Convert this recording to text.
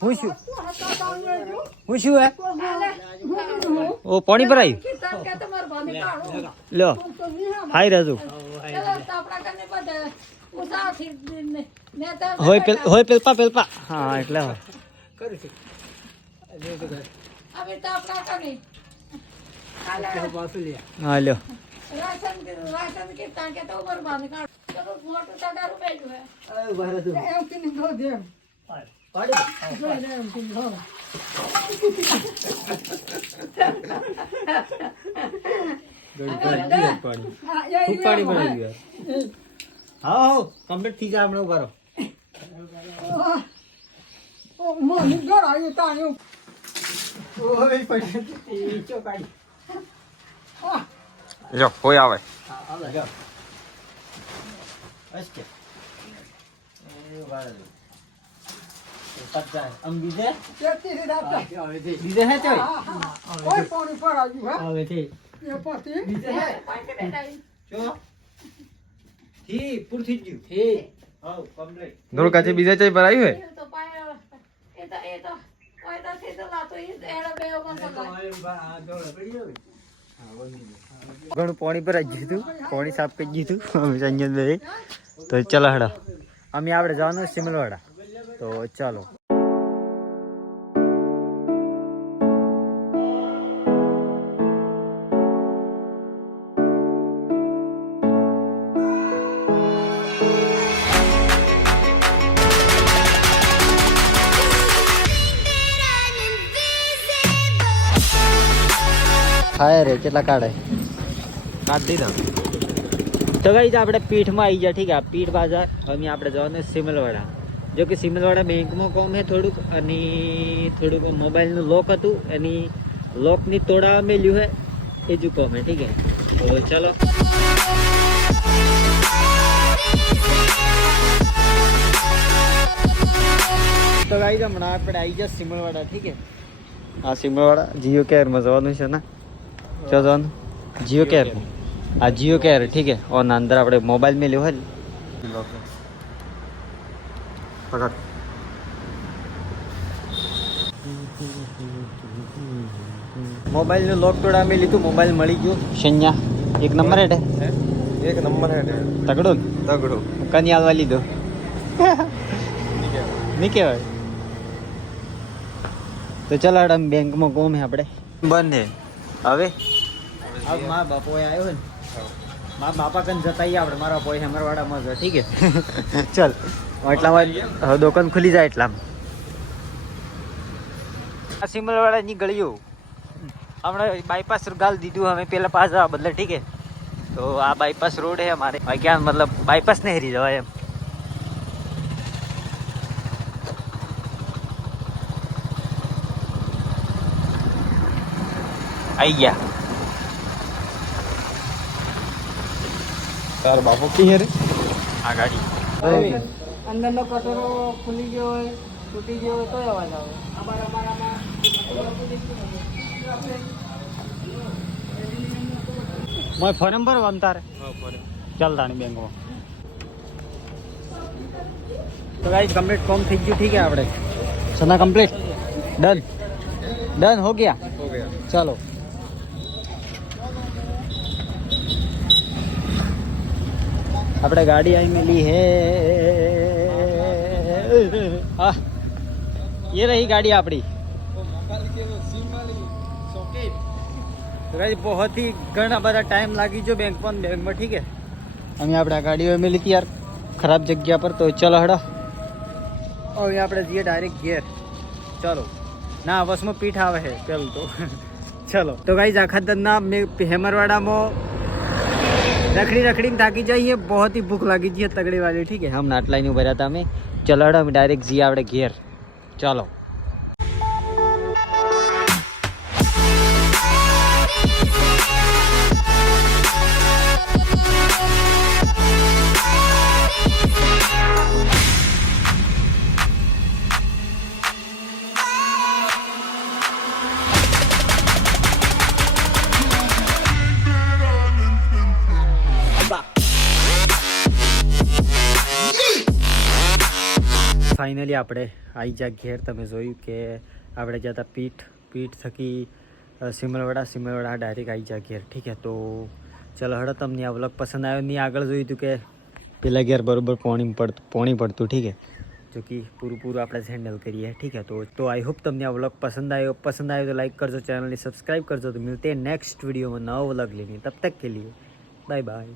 હું શું હે ઓ પાણી પર આવ્યું લો હાઈ રાજુ હોય પેલપા હા એટલે હા લ્યો પાણી ભરાઈ ગયું હા કમ્પ્લીટ થઈ જાય હમણાં ઉભારો જો કોઈ આવે ધોળકા છે બીજા ચાઈ પર આવ્યું હે ઘણું પાણી પર જ જીધું પાણી સાફ કરી દીધું અમે સંજન ભાઈ તો ચાલો હડા અમે આપણે જવાનું સિમલવાડા તો ચાલો હા રે કેટલા કાઢે કાઢી દીધા તો ગાઈસ આપણે પીઠમાં આવી જાય ઠીક છે પીઠ બાજાર હવે આપણે જવાનું સિમલવાડા જો કે સિમલવાડા બેંકમાં કોમ હે થોડુંક અને થોડુંક મોબાઈલનું લોક હતું એની લોકની તોડા મેલ્યું હે એ જ કોમ હે ઠીક હે તો ચલો તો ગાઈસ હમણાં આપણે આવી જાય સિમલવાડા ઠીક હે હા સિમલવાડા જીઓ કેરમાં જવાનું છે ને જવાનું જીઓ કેર આ જીઓ કેર ઠીક है और अंदर આપણે મોબાઈલ में લેવો પકડ મોબાઈલ નું લોક તોડા મેં લીધું મોબાઈલ મળી ગયો શન્યા એક નંબર હેઠે એક નંબર હે તગડો તગડો કની આલવા લીધો નહીં કહેવાય તો ચાલ હડ બેંકમાં કોમ હે આપણે બંધ હે હવે अब माँ बापो आयो है माँ बापा कन जताइए આપણે મારા પોઈ હેમરવાડામાં છે ઠીક છે ચાલ એટલામાં હવે દુકાન ખુલી જાય એટલામાં આ સિમલવાડાની ગળીઓ આપણે બાયપાસ ગાલ દીધું અમે પેલા પાછા બદલે ઠીક છે તો આ બાયપાસ રોડ है हमारे क्या मतलब बाईपास नहीं हरी जवाय एम आई गया તાર બાપો કી હે રે આ ગાડી અંદરનો કટોરો ખુલી ગયો હોય તૂટી ગયો હોય તો અવાજ આવે અમારામાં મોય ફોન નંબર વંતારે ચાલ તાણી બેંકમાં તો गाइस कंप्लीट कॉम થઈ ગયું ઠીક है આપણે સના कंप्लीट डन डन हो गया चलो આપણે ગાડી आई मिली है हाँ ये रही गाड़ी આપણી तो गाइस बहुत ही घना बड़ा टाइम लागी जो बैंक में ठीक है हमें આપણે આ ગાડીઓ मिली थी यार खराब जगह पर तो चलो हड़ो और यहाँ આપણે જઈએ ડાયરેક્ટ ઘેર ચલો ના બસમાં પીઠ આવે છે પેલું તો ચલો તો ગાઈસ આખા દરના મેં હેમરવાડામાં रखड़ी थाकी जाइए बहुत ही भूख लगी जी तगड़ी वाली ठीक है हम नाटला नहीं भरा था हमें चलो हम डायरेक्ट जी आवड़े घेर चलो ફાઇનલી આપણે આવી જા ઘેર. તમે જોયું કે આપણે જતા પીઠ થકી સિમલવાડા ડાયરેક્ટ આવી જા ઘેર. ઠીક છે, તો ચલો હડો. તમને આ વ્લોગ પસંદ આવ્યો નહીં? આગળ જોયું હતું કે પેલા ઘેર બરોબર પોણી પડતું. ઠીક છે, જો કે પૂરું આપણે હેન્ડલ કરીએ. ઠીક છે, તો આઈ હોપ તમને આ વ્લોગ પસંદ આવ્યો તો લાઈક કરજો, ચેનલને સબસ્ક્રાઈબ કરજો. તો મિલતે हैं नेक्स्ट वीडियो में नवा व्लॉग लेने. तब तक के लिए बाय बाय.